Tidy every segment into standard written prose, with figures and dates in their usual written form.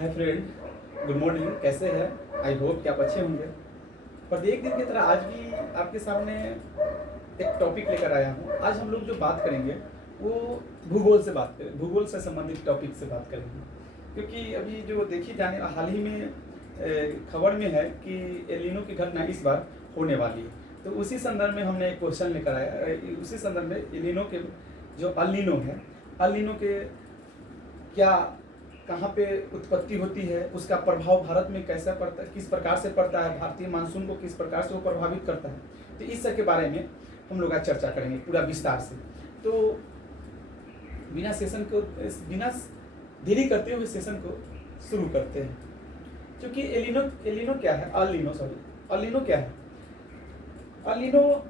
Hi friend, good morning. कैसे हैं? I hope कि आप अच्छे होंगे। प्रत्येक दिन की तरह आज भी आपके सामने एक टॉपिक लेकर आया हूँ। आज हम लोग जो बात करेंगे वो भूगोल से संबंधित टॉपिक से बात करेंगे, क्योंकि अभी जो देखी जाने हाल ही में खबर में है कि एलिनो की घटना इस बार होने वाली है। तो उसी संदर्भ में हमने एक क्वेश्चन लेकर आया। उसी संदर्भ में एलिनो के जो अलिनो है, अलिनो के क्या, कहाँ पे उत्पत्ति होती है, उसका प्रभाव भारत में कैसा पड़ता है, किस प्रकार से पड़ता है, भारतीय मानसून को किस प्रकार से वो प्रभावित करता है, तो इस सब के बारे में हम लोग आज चर्चा करेंगे पूरा विस्तार से। तो बिना देरी करते हुए सेशन को शुरू करते हैं। क्योंकि एलिनो क्या है, अलिनो क्या है? अलिनो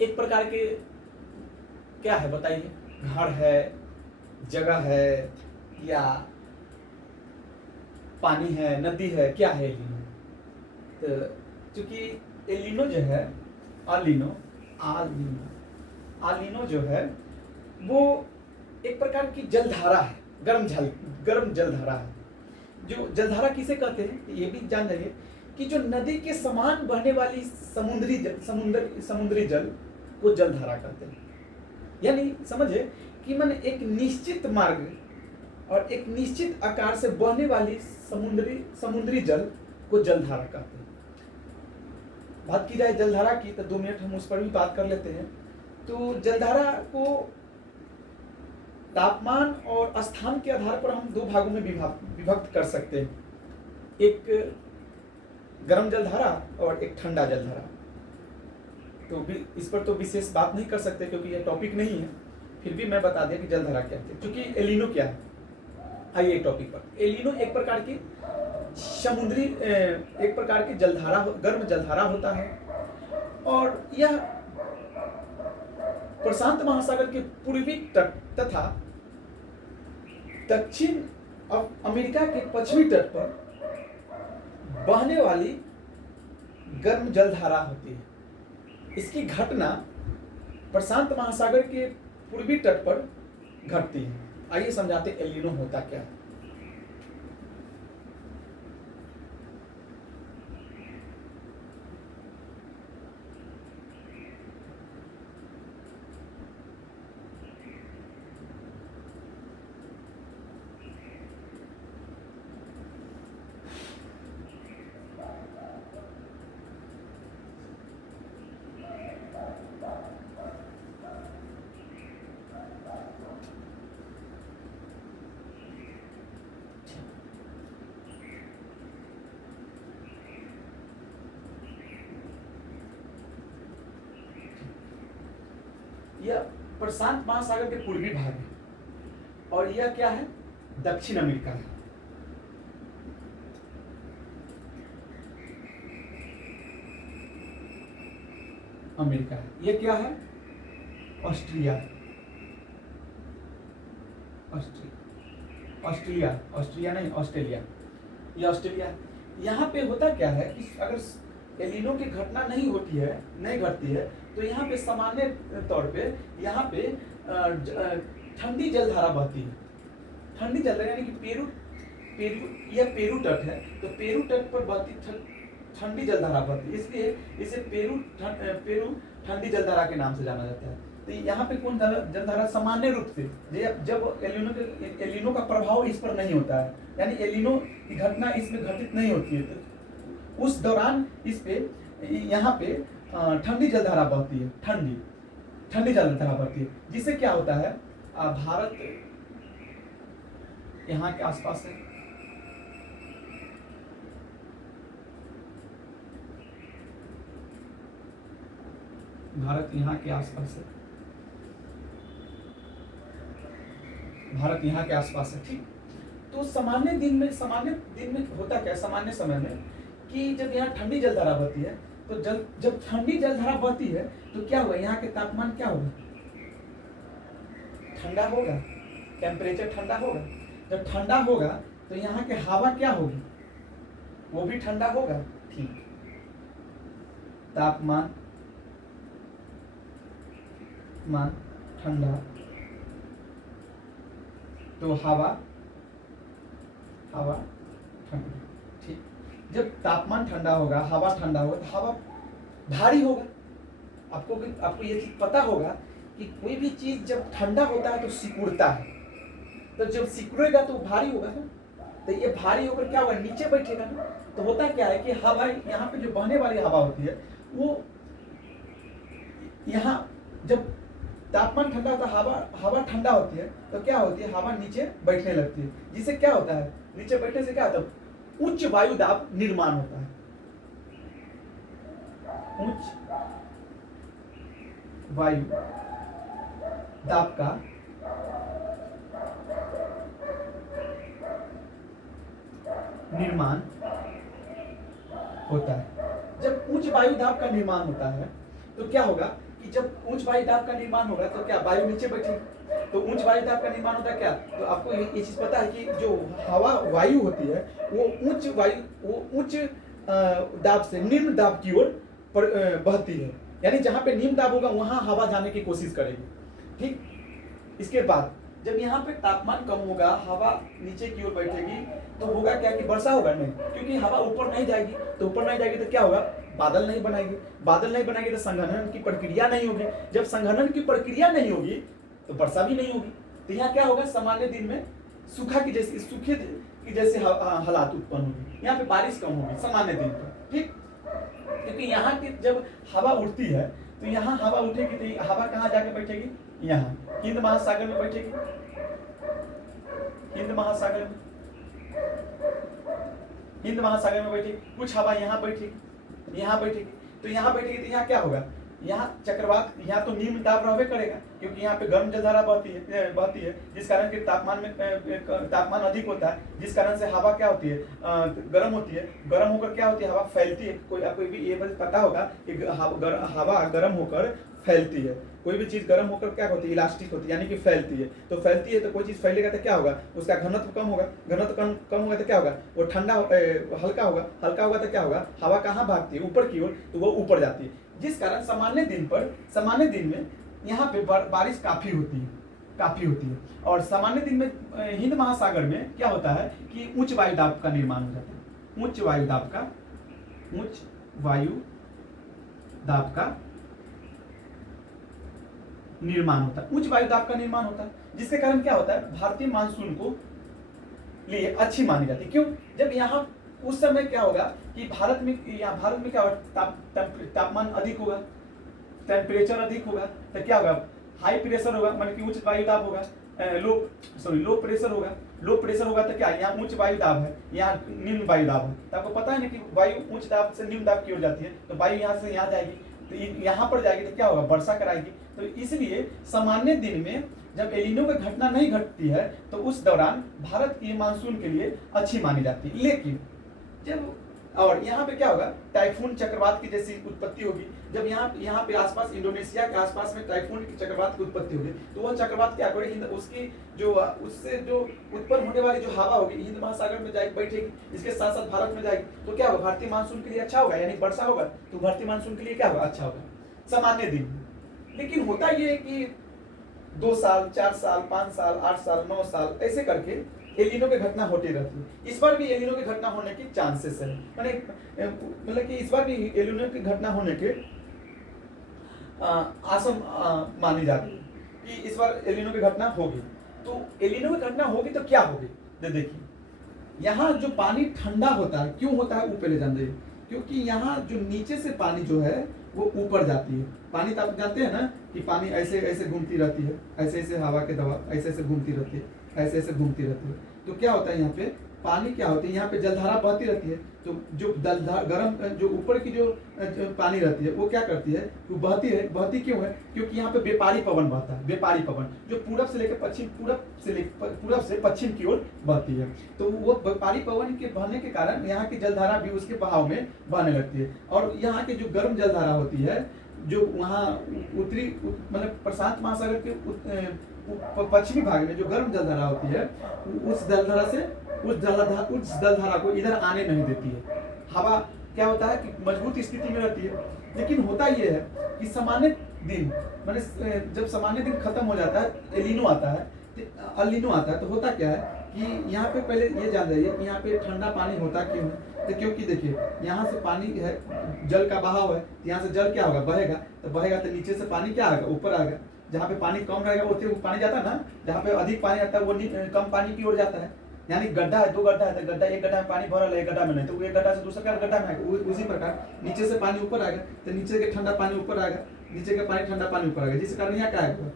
एक प्रकार के क्या है बताइए? घर है, जगह है, या पानी है, नदी है, क्या है एलिनो? तो चूंकि एलिनो जो है, आलिनो जो है वो एक प्रकार की जलधारा है, गर्म जलधारा है। जो जलधारा किसे कहते हैं ये भी जान जाइए कि जो नदी के समान बहने वाली समुद्री जल को जलधारा कहते हैं। यानी समझे कि मन एक निश्चित मार्ग और एक निश्चित आकार से बहने वाली समुद्री जल को जलधारा कहते हैं। बात की जाए जलधारा की तो 2 मिनट हम उस पर भी बात कर लेते हैं। तो जलधारा को तापमान और स्थान के आधार पर हम 2 भागों में विभक्त कर सकते हैं, एक गर्म जलधारा और एक ठंडा जलधारा। तो इस पर तो विशेष बात नहीं कर सकते क्योंकि यह टॉपिक नहीं है, फिर भी मैं बता दिया कि जलधारा क्या है। क्योंकि एलिनो क्या है, आइए टॉपिक पर। एलिनो एक प्रकार की एक प्रकार की गर्म जलधारा होता है, और यह प्रशांत महासागर के पूर्वी तट तथा दक्षिण अमेरिका के पश्चिमी तट पर बहने वाली गर्म जलधारा होती है। इसकी घटना प्रशांत महासागर के पूर्वी तट पर घटती है। आइए समझाते एलिनो होता क्या है। यह प्रशांत महासागर के पूर्वी भाग है, और यह क्या है? दक्षिण अमेरिका है। अमेरिका है। यह क्या है? ऑस्ट्रिया नहीं, ऑस्ट्रेलिया। यह ऑस्ट्रेलिया है। यहाँ पे होता क्या है कि अगर एलिनो की घटना नहीं घटती है तो यहाँ पे सामान्य तौर पे यहाँ पे ठंडी जलधारा बहती है। ठंडी जलधारा यानी कि यह पेरू तट है, तो पेरू तट पर बहती ठंडी जलधारा बहती है, इसलिए इसे पेरू ठंडी जलधारा के नाम से जाना जाता है। तो यहाँ पे कौन जलधारा सामान्य रूप से जब एलिनो का प्रभाव इस पर नहीं होता है, यानी एलिनो की घटना इसमें घटित नहीं होती है, तो उस दौरान इस पे यहाँ पे ठंडी जलधारा बहती है, ठंडी जलधारा बहती है, जिससे क्या होता है, भारत यहाँ के आसपास है, भारत यहाँ के आसपास है, ठीक। तो सामान्य दिन में होता क्या है, सामान्य समय में, कि जब यहाँ ठंडी जलधारा बहती है, तो जब ठंडी जलधारा बहती है तो क्या होगा, यहाँ के तापमान क्या होगा? ठंडा होगा, टेम्परेचर ठंडा होगा। जब ठंडा होगा तो यहाँ के हवा क्या होगी? वो भी ठंडा होगा, ठीक। तापमान ठंडा, तो हवा हवा ठंडी, ठीक। जब तापमान ठंडा होगा, हवा ठंडा होगा, तो हवा भारी होगा। आपको ये चीज पता होगा कि कोई भी चीज जब ठंडा होता है तो सिकुड़ता है, तो जब सिकुड़ेगा तो भारी होगा ना, तो ये भारी होकर क्या होगा, नीचे बैठेगा ना। तो होता क्या है कि हवा यहाँ पे जो बहने वाली हवा होती है वो यहाँ जब तापमान ठंडा होता है, हवा ठंडा होती है, तो क्या होती है, हवा नीचे बैठने लगती है, जिससे क्या होता है, नीचे बैठने से क्या होता है, उच्च वायु दाब निर्माण होता है। उच्च वायु दाब का निर्माण होता है। जब उच्च वायु दाब का निर्माण होता है तो क्या होगा कि जब उच्च वायु दाब का निर्माण होगा तो क्या वायु नीचे बैठेगी, तो उच्च वायु दाब का निर्माण होता है क्या, तो आपको ये चीज पता है कि जो हवा वायु होती है वो उच्च दाब से निम्न दाब की ओर बहती है, यानी जहां पे निम्न दाब होगा वहां हवा जाने की कोशिश करेगी, ठीक। इसके बाद जब यहाँ पे तापमान कम होगा, हवा नीचे की ओर बैठेगी, तो होगा क्या कि वर्षा होगा नहीं, क्योंकि हवा ऊपर नहीं जाएगी, तो ऊपर नहीं जाएगी तो क्या होगा, बादल नहीं बनाएगी, बादल नहीं बनाएगी तो संघनन की प्रक्रिया नहीं होगी, जब संघनन की प्रक्रिया नहीं होगी तो वर्षा भी नहीं होगी। तो यहाँ क्या होगा, सामान्य दिन में सूखे की जैसे हालात उत्पन्न होगी, यहाँ पे बारिश कम होगी सामान्य दिन पर, ठीक। क्योंकि यहाँ की जब हवा उठती है तो यहाँ हवा उठेगी तो हवा कहाँ जाके बैठेगी, यहाँ हिंद महासागर में बैठेगी, हिंद महासागर में बैठेगी। कुछ हवा यहाँ बैठेगी, तो यहाँ बैठेगी तो यहाँ क्या होगा, यहाँ चक्रवात, यहाँ तो निम्न दाब रहबे करेगा, क्योंकि यहाँ पे गर्म जलधारा बहती है, जिस कारण के तापमान अधिक होता है, जिस कारण से हवा क्या होती है, गर्म होती है, गर्म होकर क्या होती है, हवा फैलती है। आपको भी ये पता होगा कि हवा गर्म होकर फैलती है, कोई भी चीज गर्म होकर क्या होती है, इलास्टिक होती है, यानी कि फैलती है। तो फैलती है तो कोई चीज फैलेगा तो क्या होगा, उसका घनत्व कम होगा, कम होगा तो क्या होगा, वो ठंडा हल्का होगा तो क्या होगा, हवा कहाँ भागती है, ऊपर की ओर, तो वो ऊपर जाती है, जिस कारण सामान्य दिन में यहाँ पे बारिश काफी होती है। और सामान्य दिन में हिंद महासागर में क्या होता है कि उच्च वायु दाब का निर्माण हो जाता है, उच्च वायु दाब का निर्माण होता है, जिसके कारण क्या होता है, भारतीय मानसून को लिए अच्छी मानी जाती है। क्यों, जब यहाँ उस समय क्या होगा कि भारत में क्या होगा, तापमान अधिक होगा, टेम्परेचर अधिक होगा, तो क्या होगा, हाई प्रेशर होगा, मतलब कि उच्च वायु दाब होगा, लो प्रेशर होगा तो क्या, यहाँ उच्च वायु दाब है, यहाँ निम्न वायु दाब है। तो आपको पता है ना कि वायु उच्च दाब से निम्न दाब की ओर जाती है, तो वायु यहाँ से यहाँ जाएगी, तो यहाँ पर जाएगी तो क्या होगा, वर्षा कराएगी। तो इसलिए सामान्य दिन में जब एलिनो की घटना नहीं घटती है तो उस दौरान भारत की मानसून के लिए अच्छी मानी जाती है। लेकिन जब और यहाँ पे क्या होगा, टाइफून चक्रवात की जैसी उत्पत्ति होगी, जब यहाँ पे आसपास इंडोनेशिया के आसपास में टाइफून की चक्रवात की उत्पत्ति होगी, तो वह चक्रवात क्या करेगी, उसकी उससे जो उत्पन्न होने वाली जो हवा होगी हिंद महासागर में जाएगी, बैठेगी, इसके साथ साथ भारत में जाएगी, तो क्या होगा, भारतीय मानसून के लिए अच्छा होगा, यानी वर्षा होगा, तो भारतीय मानसून के लिए क्या होगा, अच्छा होगा सामान्य दिन। लेकिन होता ये कि 2 साल 4 साल 5 साल 8 साल 9 साल ऐसे करके एलिनो की घटना होती रहती है। इस बार भी एलिनो की घटना होने की चांसेस है, मतलब कि इस बार भी एलिनो की घटना होने के आसम मानी जाती है कि इस बार एलिनो की घटना होगी। तो एलिनो की घटना होगी तो क्या होगी, देखिए यहाँ जो पानी ठंडा होता है, क्यों होता है वो पहले जान जाइए, क्योंकि यहाँ जो नीचे से पानी जो है वो ऊपर जाती है। पानी तो आप जानते हैं ना कि पानी ऐसे ऐसे घूमती रहती है, ऐसे हवा के दबाव ऐसे ऐसे घूमती रहती है, ऐसे घूमती रहती है। तो क्या होता है, यहाँ पे पानी क्या होती है, यहाँ पे जलधारा बहती रहती है, तो जो गर्म जो ऊपर की जो पानी रहती है वो क्या करती है, वो बहती क्यों है, क्योंकि यहाँ पे व्यापारी पवन बहता है, व्यापारी पवन जो पूरब से पश्चिम की ओर बहती है। तो वो व्यापारी पवन के बहने के कारण यहाँ की जलधारा भी उसके बहाव में बहने लगती है। और यहाँ की जो गर्म जलधारा होती है, जो वहाँ उत्तरी मतलब प्रशांत महासागर के पश्चिमी भाग में जो गर्म जलधारा होती है, उस जलधारा को इधर आने नहीं देती है। हवा क्या होता है कि मजबूत स्थिति में रहती है। लेकिन होता यह है कि सामान्य दिन जब सामान्य दिन खत्म हो जाता है, एलिनो आता है तो होता क्या है कि यहाँ पे पहले ये जान जाइए कि यहाँ पे ठंडा पानी होता क्यों है। तो क्योंकि देखिए यहाँ से पानी है, जल का बहाव है, तो यहाँ से जल क्या होगा, बहेगा, तो बहेगा तो नीचे से पानी क्या आएगा, ऊपर आएगा। जहाँ पे पानी कम रहेगा वो पानी जाता है ना, जहाँ पे अधिक पानी आता है वो कम पानी की ओर जाता है। यानी गड्ढा है, दो गड्ढा है, तो गड्ढा, एक गड्ढा में पानी भरल है, एक गड्ढा में नहीं, तो वो एक गड्ढा से दूसरा गड्ढा में आएगा। उसी प्रकार नीचे से पानी ऊपर आएगा, तो नीचे के ठंडा पानी ऊपर आएगा, नीचे का पानी ठंडा पानी ऊपर आएगा, जिस कारण यहाँ क्या आएगा,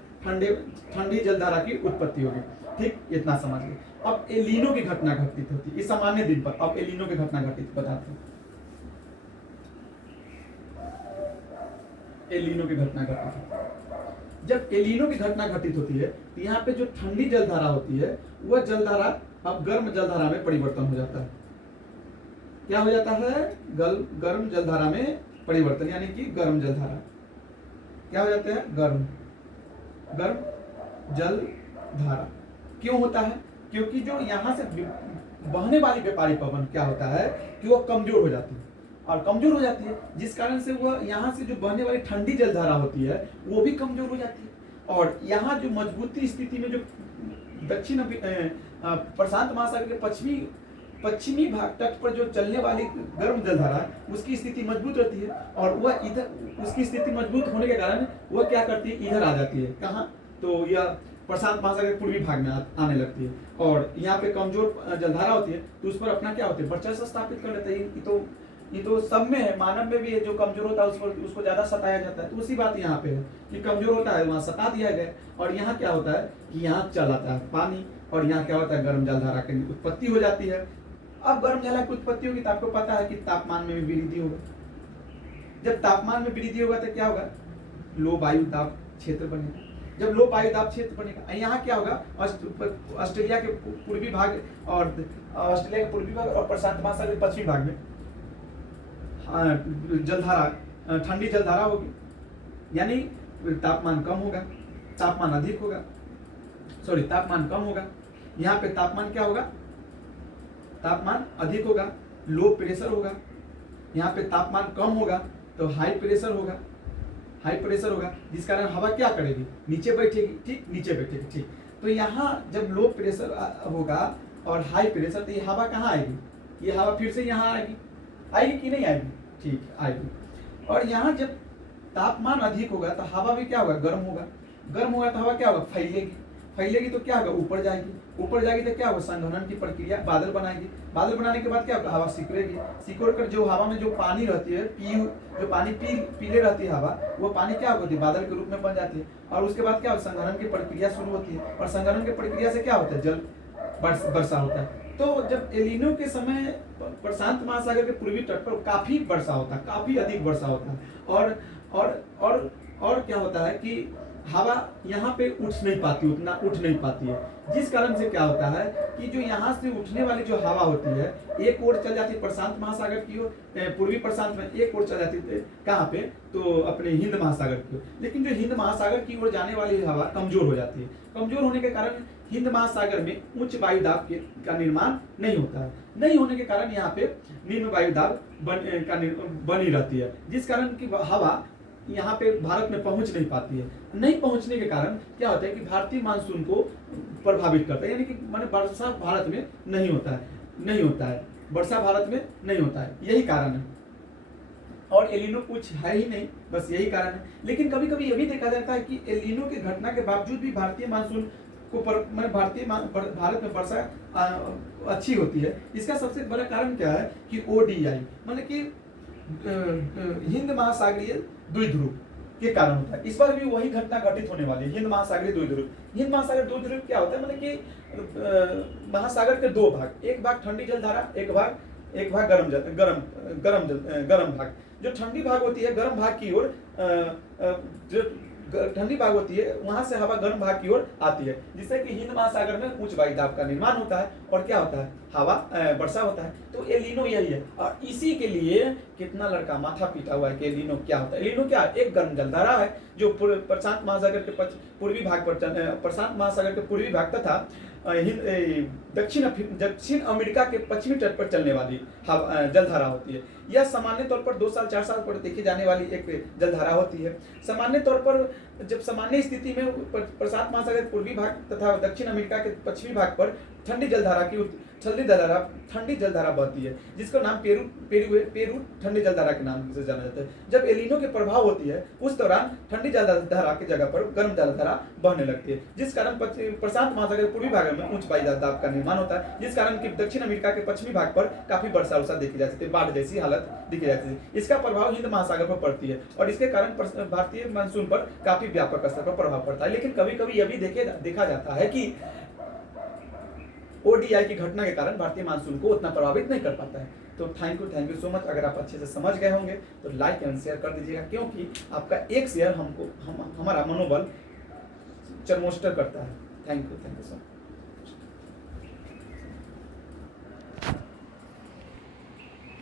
ठंडी जलधारा की उत्पत्ति होगी। ठीक, इतना समझ लो। अब एलिनो की घटना घटित होती है इस सामान्य दिन पर। अब एलिनो की घटना घटित बताते हैं। एलिनो की घटना घटित होती है। जब एलिनो की घटना घटित होती है तो यहाँ पे जो ठंडी जलधारा होती है वह जलधारा अब गर्म जलधारा में परिवर्तन हो जाता है। क्या हो जाता है, गर्म जलधारा में परिवर्तन, यानी कि गर्म जलधारा क्या हो जाता है, गर्म जलधारा। क्यों होता है, क्योंकि जो यहाँ से बहने वाली व्यापारी पवन क्या होता है कि वह कमजोर हो जाती है, और कमजोर हो जाती है जिस कारण से वह यहाँ से जो बहने वाली ठंडी जलधारा होती है वो भी कमजोर हो जाती है। और यहाँ जो मजबूती स्थिति में जो दक्षिण प्रशांत महासागर के पश्चिमी भाग तट पर जो चलने वाली गर्म जलधारा उसकी स्थिति मजबूत रहती है, और वह इधर उसकी स्थिति मजबूत होने के कारण वह क्या करती है, इधर आ जाती है। कहाँ, तो यह प्रशांत महासागर के पूर्वी भाग में आने लगती है, और यहाँ पे कमजोर जलधारा होती है तो उस पर अपना क्या होता है, वर्चस्व स्थापित कर लेते हैं। ये तो सब में है, मानव में भी है, जो कमजोर होता है उसको ज्यादा सताया जाता है। तो उसी बात यहाँ पे है कि कमजोर होता है वहां सता दिया गया, और यहाँ क्या होता है कि यहाँ चल आता है पानी, और यहाँ क्या होता है, गर्म जलधारा की उत्पत्ति हो जाती है। अब गर्म जलधारा की उत्पत्ति होगी तो आपको पता है कि तापमान में भी वृद्धि होगा। जब तापमान में वृद्धि होगा तो क्या होगा, लो वायु दाब क्षेत्र बनेगा। जब लो वायु दाब क्षेत्र बनेगा, यहाँ क्या होगा, ऑस्ट्रेलिया के पूर्वी भाग और प्रशांत महासागर के पश्चिमी भाग में जलधारा, ठंडी जलधारा होगी, यानी तापमान कम होगा, तापमान अधिक होगा, तापमान कम होगा। यहाँ पे तापमान क्या होगा, तापमान अधिक होगा, लो प्रेशर होगा। यहाँ पे तापमान कम होगा तो हाई प्रेशर होगा, जिस कारण हवा क्या करेगी, नीचे बैठेगी। ठीक, नीचे बैठेगी। ठीक, तो यहाँ जब लो प्रेशर होगा और हाई प्रेशर, तो ये हवा कहाँ आएगी, ये हवा फिर से यहाँ आएगी कि नहीं आएगी, ठीक आएगी। और यहाँ जब तापमान अधिक होगा तो हवा भी क्या होगा, गर्म होगा तो हवा क्या होगा, फैलेगी तो क्या होगा, ऊपर जाएगी तो क्या होगा, संघनन की प्रक्रिया, बादल बनाने के बाद क्या होगा, हवा सिकुड़ कर जो हवा में जो पानी रहती है, जो पानी पीले रहती है हवा, वो पानी क्या होती है, बादल के रूप में बन जाती है। और उसके बाद क्या होता है, संघनन की प्रक्रिया शुरू होती है, और संघनन की प्रक्रिया से क्या होता है, जल वर्षा होता है। तो जब एलिनो के समय प्रशांत महासागर के पूर्वी तट पर काफी वर्षा होता है, काफी अधिक वर्षा होता है, और क्या होता है कि हवा यहाँ पे उठ नहीं पाती है, जिस कारण से क्या होता है कि जो यहाँ से उठने वाली जो हवा होती है एक ओर चल जाती है प्रशांत महासागर की ओर, पूर्वी प्रशांत में एक ओर चल जाती है, कहाँ पे, तो अपने हिंद महासागर की ओर। लेकिन जो हिंद महासागर की ओर जाने वाली हवा कमजोर हो जाती है, कमजोर होने के कारण हिंद महासागर में उच्च वायु दाब का निर्माण नहीं होता है, नहीं होने के कारण यहाँ पे निम्न वायु दाब बनी रहती है, जिस कारण की हवा यहाँ पे भारत में पहुंच नहीं पाती है। नहीं पहुंचने के कारण क्या होता है कि भारतीय मानसून को प्रभावित करता है, यानी कि माने वर्षा भारत में नहीं होता है, वर्षा भारत में नहीं होता है, यही कारण है। और एलिनो कुछ है ही नहीं, बस यही कारण है। लेकिन कभी कभी ये भी देखा जाता है कि एलिनो की घटना के बावजूद भी भारतीय मानसून को भारत में वर्षा अच्छी होती है। इसका सबसे बड़ा कारण क्या है कि ODI मतलब कि हिंद महासागरीय द्विध्रुव के कारण होता है। इस बार भी वही घटना घटित होने वाली है, हिंद महासागरीय द्विध्रुव। हिंद महासागर द्विध्रुव क्या होता है, मतलब कि महासागर के दो भाग, एक भाग ठंडी जलधारा, एक भाग गर्म भाग। जो ठंडी भाग होती है गर्म भाग की ओर, जो ठंडी भाग होती है वहां से हवा गर्म भाग की ओर आती है, जिससे कि हिंद महासागर में उच्च वायु दाब का निर्माण होता है, और क्या होता है, हवा वर्षा होता है। तो एलिनो यही है, और इसी के लिए कितना लड़का माथा पीटा हुआ है कि एलिनो क्या होता है। एलिनो क्या है, एक गर्म जलधारा है जो प्रशांत महासागर के पूर्वी भाग पर, प्रशांत महासागर के पूर्वी भाग तथा दक्षिण अमेरिका के पश्चिमी तट पर चलने वाली जलधारा होती है। यह सामान्य तौर पर 2 साल 4 साल पर देखी जाने वाली एक जलधारा होती है। सामान्य तौर पर जब सामान्य स्थिति में प्रशांत महासागर के पूर्वी भाग तथा दक्षिण अमेरिका के पश्चिमी भाग पर ठंडी जलधारा बहती है, जिसका नाम पेरू ठंडी जलधारा के नाम से जाना जाता है। जब एलिनो के प्रभाव होती है उस दौरान ठंडी जलधारा की जगह पर गर्म जलधारा बहने लगती है, जिस कारण प्रशांत महासागर के पूर्वी भाग में उच्च वायु दाब का निर्माण होता है, जिस कारण कि दक्षिण अमेरिका के पश्चिमी भाग पर काफी वर्षा वर्षा देखी जा सकती है, बाढ़ जैसी हालत दिखी जाती है। इसका प्रभाव हिंद महासागर पर पड़ती है और इसके कारण भारतीय मानसून पर काफी व्यापक स्तर पर प्रभाव पड़ता है। लेकिन कभी कभी यह भी देखा जाता है कि ओडीआई की घटना के कारण भारतीय मानसून को उतना प्रभावित नहीं कर पाता है। तो थैंक यू सो मच। अगर आप अच्छे से समझ गए होंगे तो लाइक एंड शेयर कर दीजिएगा, क्योंकि आपका एक शेयर हमारा मनोबल चरमोस्टर करता है। Thank you so much.